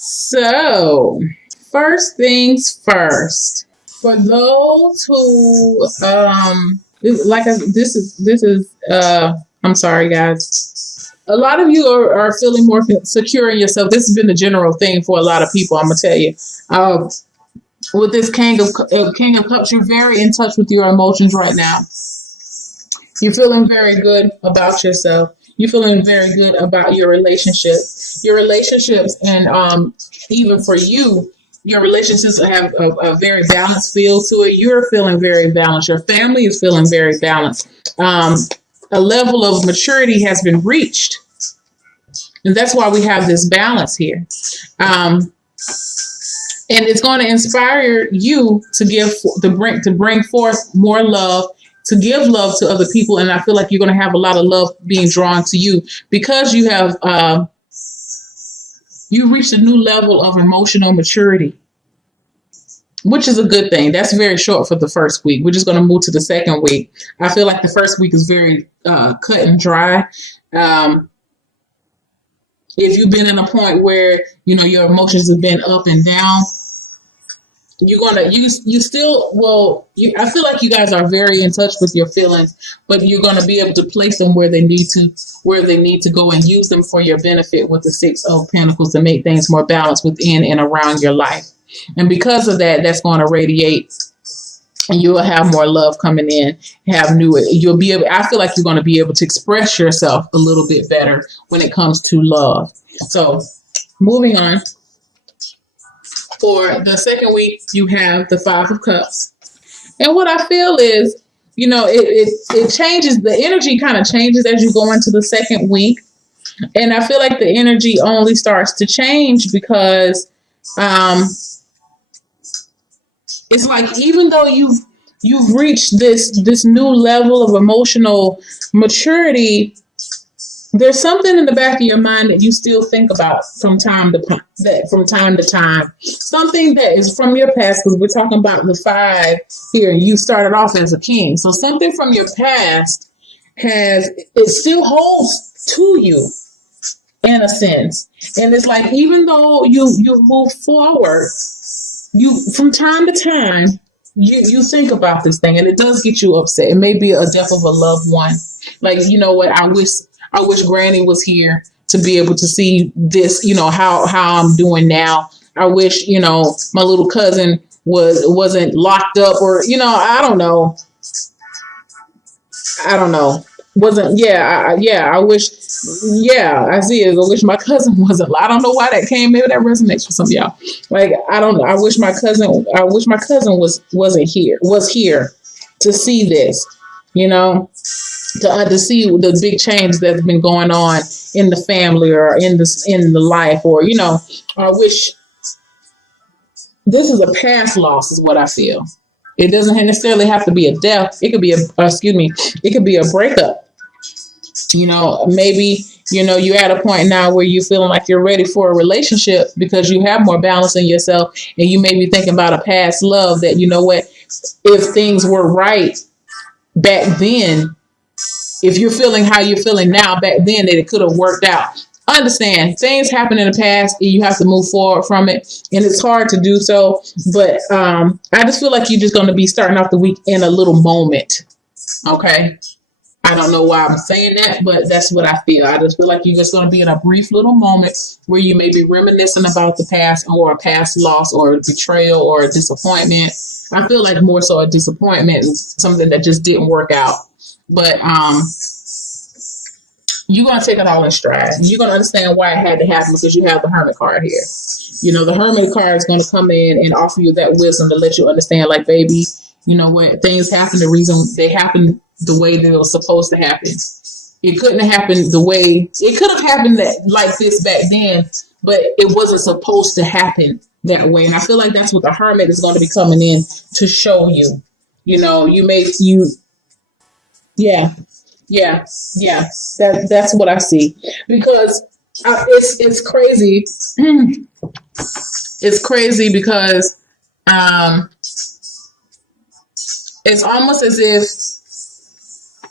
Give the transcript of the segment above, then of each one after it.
So, first things first. For those who, I'm sorry, guys. A lot of you are feeling more secure in yourself. This has been the general thing for a lot of people. I'm gonna tell you. With this King of Cups, you're very in touch with your emotions right now. You're feeling very good about yourself. You're feeling very good about your relationships. Your relationships, and even for you, your relationships have a very balanced feel to it. You're feeling very balanced. Your family is feeling very balanced. A level of maturity has been reached, and that's why we have this balance here. And it's going to inspire you to bring forth more love, to give love to other people. And I feel like you're going to have a lot of love being drawn to you because you have you reached a new level of emotional maturity, which is a good thing. That's very short for the first week. We're just going to move to the second week. I feel like the first week is very cut and dry. If you've been in a point where your emotions have been up and down, I feel like you guys are very in touch with your feelings, but you're going to be able to place them where they need to go and use them for your benefit with the Six of Pentacles to make things more balanced within and around your life. And because of that, that's going to radiate, and you will have more love coming in. I feel like you're going to be able to express yourself a little bit better when it comes to love. So moving on. For the second week, you have the Five of Cups. And what I feel is, it changes. The energy kind of changes as you go into the second week. And I feel like the energy only starts to change because it's like even though you've reached this new level of emotional maturity, there's something in the back of your mind that you still think about from time to time. Something that is from your past, because we're talking about the five here. You started off as a king, so something from your past it still holds to you in a sense. And it's like even though you move forward, you from time to time you think about this thing, and it does get you upset. It may be a death of a loved one. Like, you know what? I wish Granny was here to be able to see this, how I'm doing now. I wish, my little cousin wasn't locked up, or, I don't know. I wish, I see it. I wish my cousin wasn't. I don't know why that came. Maybe that resonates for some of y'all. Like, I don't know. I wish my cousin was here to see this, to see the big change that's been going on in the family or in the life, or I wish. This is a past loss, is what I feel. It doesn't necessarily have to be a death. It could be it could be a breakup. Maybe you're at a point now where you're feeling like you're ready for a relationship because you have more balance in yourself, and you may be thinking about a past love that, if things were right back then. If you're feeling how you're feeling now, back then, that it could have worked out. Understand, things happen in the past and you have to move forward from it. And it's hard to do so. But I just feel like you're just going to be starting off the week in a little moment. Okay. I don't know why I'm saying that, but that's what I feel. I just feel like you're just going to be in a brief little moment where you may be reminiscing about the past, or a past loss, or a betrayal, or a disappointment. I feel like more so a disappointment is something that just didn't work out. But you're going to take it all in stride. You're going to understand why it had to happen because you have the Hermit card here. The Hermit card is going to come in and offer you that wisdom to let you understand, like, baby, what things happen, the reason they happen the way that it was supposed to happen. It couldn't have happened it could have happened like this back then, but it wasn't supposed to happen that way. And I feel like that's what the Hermit is going to be coming in to show you. That's what I see, because it's crazy. It's crazy because it's almost as if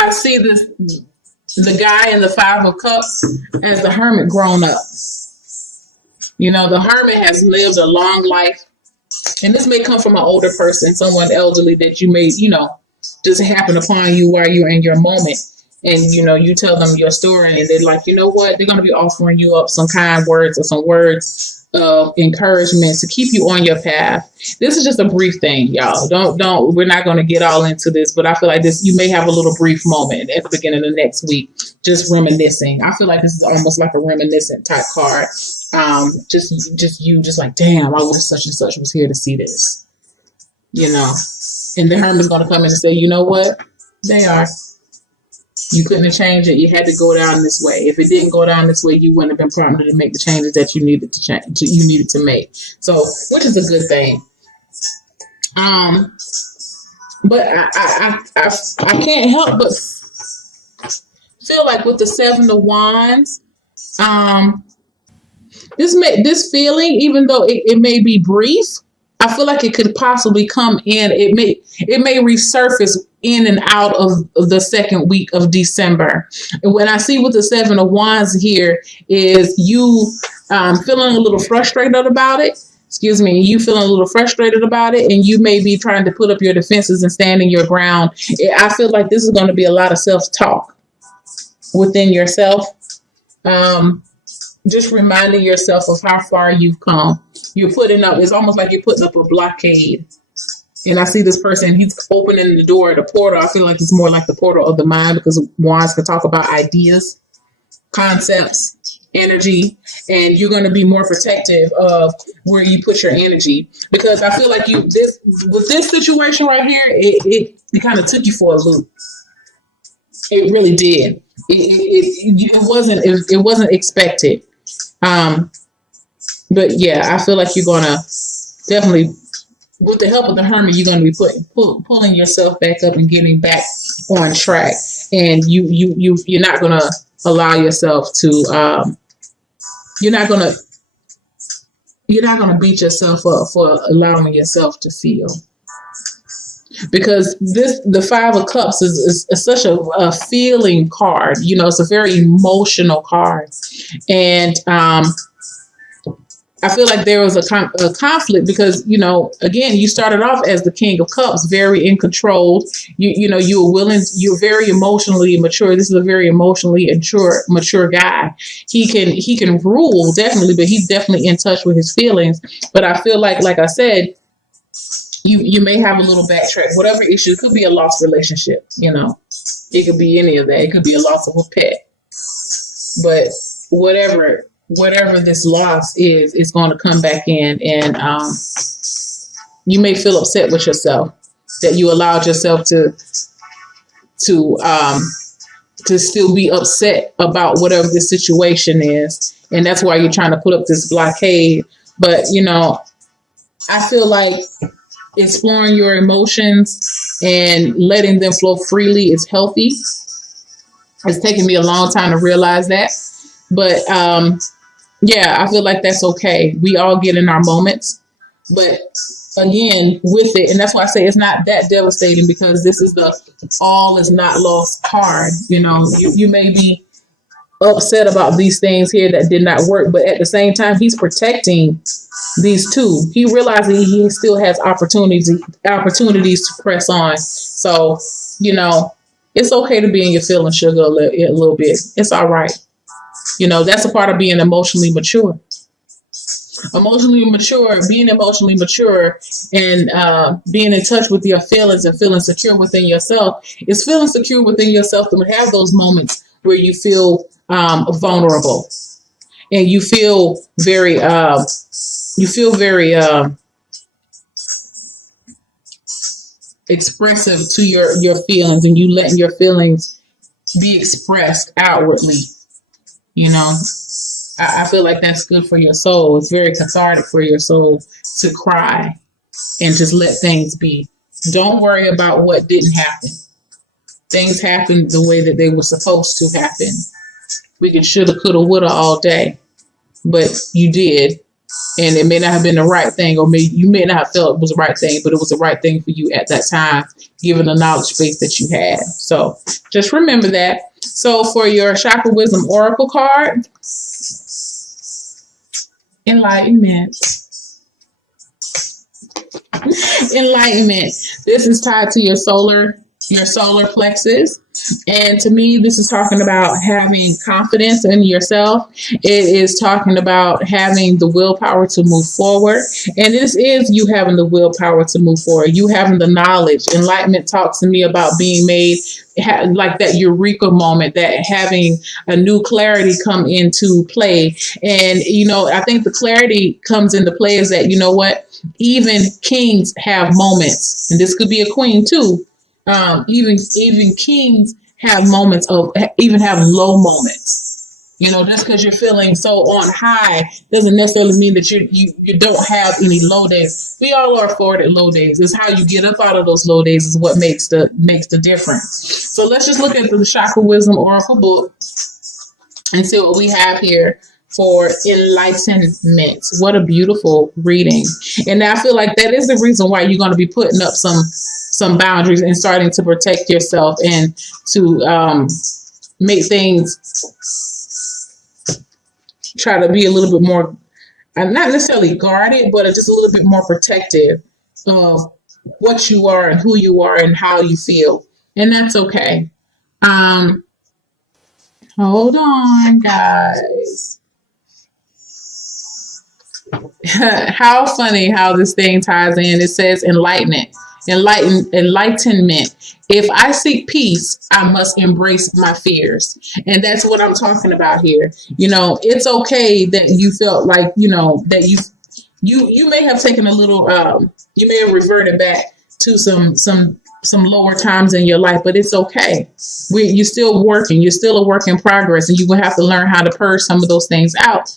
I see the guy in the Five of Cups as the Hermit grown up. You know, the hermit has lived a long life, and this may come from an older person, someone elderly that you may, just happen upon you while you're in your moment. And, you tell them your story, and they're like, you know what? They're going to be offering you up some kind words or some words of encouragement to keep you on your path. This is just a brief thing, y'all. We're not going to get all into this, but I feel like this, you may have a little brief moment at the beginning of the next week, just reminiscing. I feel like this is almost like a reminiscent type card. Just like, damn, I wish such and such was here to see this, and the hermit's going to come in and say, you know what? They are. You couldn't have changed it. You had to go down this way. If it didn't go down this way, you wouldn't have been prompted to make the changes that you needed to change. You needed to make. So, which is a good thing. But I can't help but feel like with the Seven of Wands, this feeling, even though it may be brief, I feel like it could possibly come in. It may resurface in and out of the second week of December. And when I see with the Seven of Wands here is you feeling a little frustrated about it. Excuse me, you feeling a little frustrated about it, and you may be trying to put up your defenses and standing your ground. I feel like this is going to be a lot of self-talk within yourself. Just reminding yourself of how far you've come. You're putting up, it's almost like you're putting up a blockade. And I see this person, he's opening the door, the portal. I feel like it's more like the portal of the mind, because wands can talk about ideas, concepts, energy, and you're going to be more protective of where you put your energy. Because I feel like with this situation right here, it kind of took you for a loop. It really did. It wasn't expected. But yeah, I feel like you're gonna definitely, with the help of the hermit, you're gonna be pulling yourself back up and getting back on track. And you're not gonna allow yourself to you're not gonna beat yourself up for allowing yourself to feel. Because the Five of Cups is such a feeling card. It's a very emotional card. And I feel like there was a conflict because, again, you started off as the King of Cups, very in control. You're very emotionally mature. This is a very emotionally mature guy. He can rule, definitely, but he's definitely in touch with his feelings. But I feel like I said, you may have a little backtrack. Whatever issue, it could be a lost relationship, It could be any of that. It could be a loss of a pet. But whatever this loss is, it's going to come back in, and you may feel upset with yourself that you allowed yourself to still be upset about whatever the situation is, and that's why you're trying to put up this blockade. But I feel like exploring your emotions and letting them flow freely is healthy. It's taken me a long time to realize that, but yeah, I feel like that's okay. We all get in our moments, but again, with it, and that's why I say it's not that devastating, because this is the all is not lost card. You may be upset about these things here that did not work, but at the same time, he's protecting these two. He realizes he still has opportunities to press on. So, it's okay to be in your feelings, sugar, a little bit. It's all right. That's a part of being emotionally mature. Being emotionally mature and being in touch with your feelings and feeling secure within yourself is feeling secure within yourself to have those moments where you feel vulnerable and you feel very expressive to your feelings, and you letting your feelings be expressed outwardly. I feel like that's good for your soul. It's very cathartic for your soul to cry and just let things be. Don't worry about what didn't happen. Things happened the way that they were supposed to happen. We can shoulda, coulda, woulda all day, but you did. And it may not have been the right thing, or you may not have felt it was the right thing, but it was the right thing for you at that time, given the knowledge base that you had. So just remember that. So for your Chakra Wisdom Oracle card, Enlightenment. Enlightenment. This is tied to your solar plexus. And to me, this is talking about having confidence in yourself. It is talking about having the willpower to move forward. And this is you having the willpower to move forward. You having the knowledge. Enlightenment talks to me about being made like that eureka moment, that having a new clarity come into play. And, I think the clarity comes into play is that, you know what? Even kings have moments, and this could be a queen too. Even kings have moments of even have low moments. Just because you're feeling so on high doesn't necessarily mean that you don't have any low days. We all are afforded low days. It's how you get up out of those low days is what makes the difference. So let's just look at the Chakra Wisdom Oracle book and see what we have here for enlightenment. What a beautiful reading. And I feel like that is the reason why you're going to be putting up some boundaries and starting to protect yourself and to make things, try to be a little bit more, not necessarily guarded, but just a little bit more protective of what you are and who you are and how you feel. And that's okay. Hold on, guys. How funny how this thing ties in. It says enlightenment. If I seek peace, I must embrace my fears. And that's what I'm talking about here. It's okay that you felt like, that you may have taken a little, you may have reverted back to some lower times in your life, but it's okay. You're still working. You're still a work in progress, and you will have to learn how to purge some of those things out.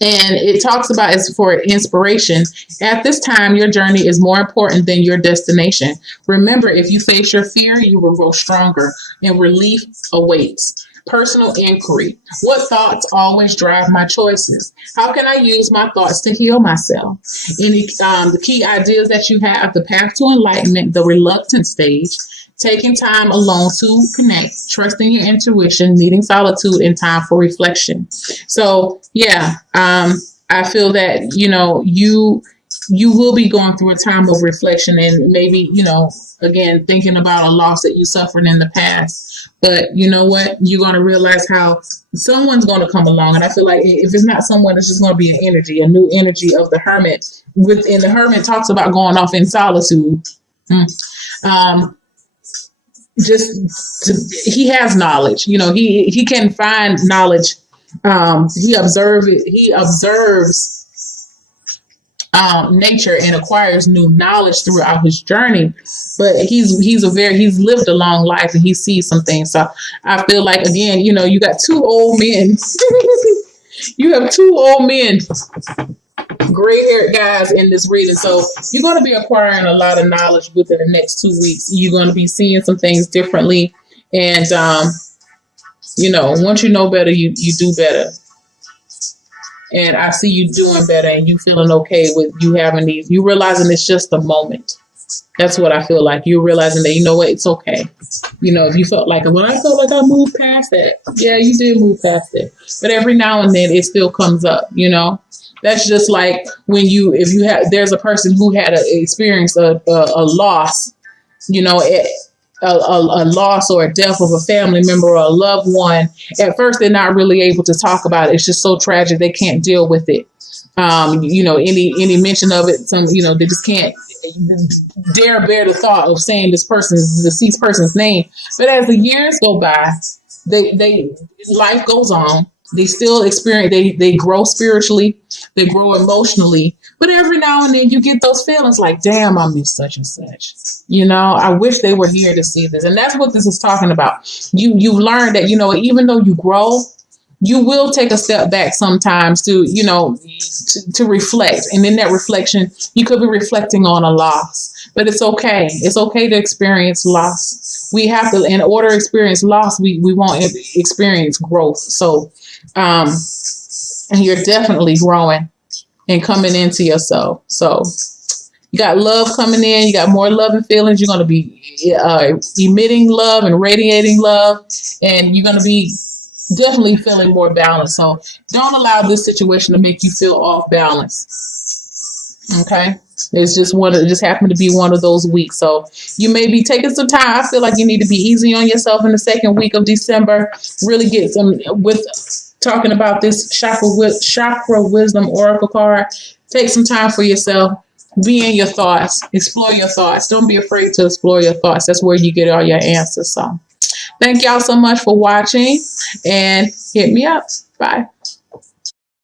And it talks about as for inspiration. At this time, your journey is more important than your destination. Remember, if you face your fear, you will grow stronger, and relief awaits. Personal inquiry. What thoughts always drive my choices? How can I use my thoughts to heal myself? The key ideas that you have: the path to enlightenment, the reluctant stage, taking time alone to connect, trusting your intuition, needing solitude and time for reflection. So yeah, I feel that, you will be going through a time of reflection and maybe, again, thinking about a loss that you suffered in the past. But you know what? You're going to realize how someone's going to come along. And I feel like if it's not someone, it's just going to be an energy, a new energy of the hermit. And the hermit talks about going off in solitude. He has knowledge. He can find knowledge. He observes nature and acquires new knowledge throughout his journey. But he's lived a long life and he sees some things. So I feel like, again, you got two old men. You have two old men, gray-haired guys in this reading. So you're going to be acquiring a lot of knowledge within the next 2 weeks. You're going to be seeing some things differently. And, once you know better, you do better. And I see you doing better and you feeling okay with you having these. You realizing it's just a moment. That's what I feel like. You're realizing that, it's okay. If you felt like, well, I felt like I moved past that. Yeah, you did move past it. But every now and then it still comes up, That's just like when there's a person who had experienced a loss, a loss or a death of a family member or a loved one. At first, they're not really able to talk about it. It's just so tragic. They can't deal with it. Any mention of it, they just can't dare bear the thought of saying this deceased person's name. But as the years go by, life goes on. They still experience, they grow spiritually, they grow emotionally. But every now and then you get those feelings like, damn, I miss such and such. I wish they were here to see this. And that's what this is talking about. You learn that, even though you grow, you will take a step back sometimes to reflect. And in that reflection, you could be reflecting on a loss. But it's okay. It's okay to experience loss. We have to, in order to experience loss, we won't experience growth. So, and you're definitely growing and coming into yourself. So you got love coming in. You got more love and feelings. You're going to be emitting love and radiating love. And you're going to be definitely feeling more balanced. So don't allow this situation to make you feel off balance. Okay. It's just it just happened to be one of those weeks. So you may be taking some time. I feel like you need to be easy on yourself in the second week of December. Really get some with talking about this chakra wisdom oracle card. Take some time for yourself. Be in your thoughts. Explore your thoughts. Don't be afraid to explore your thoughts. That's where you get all your answers. So thank y'all so much for watching, and hit me up. Bye.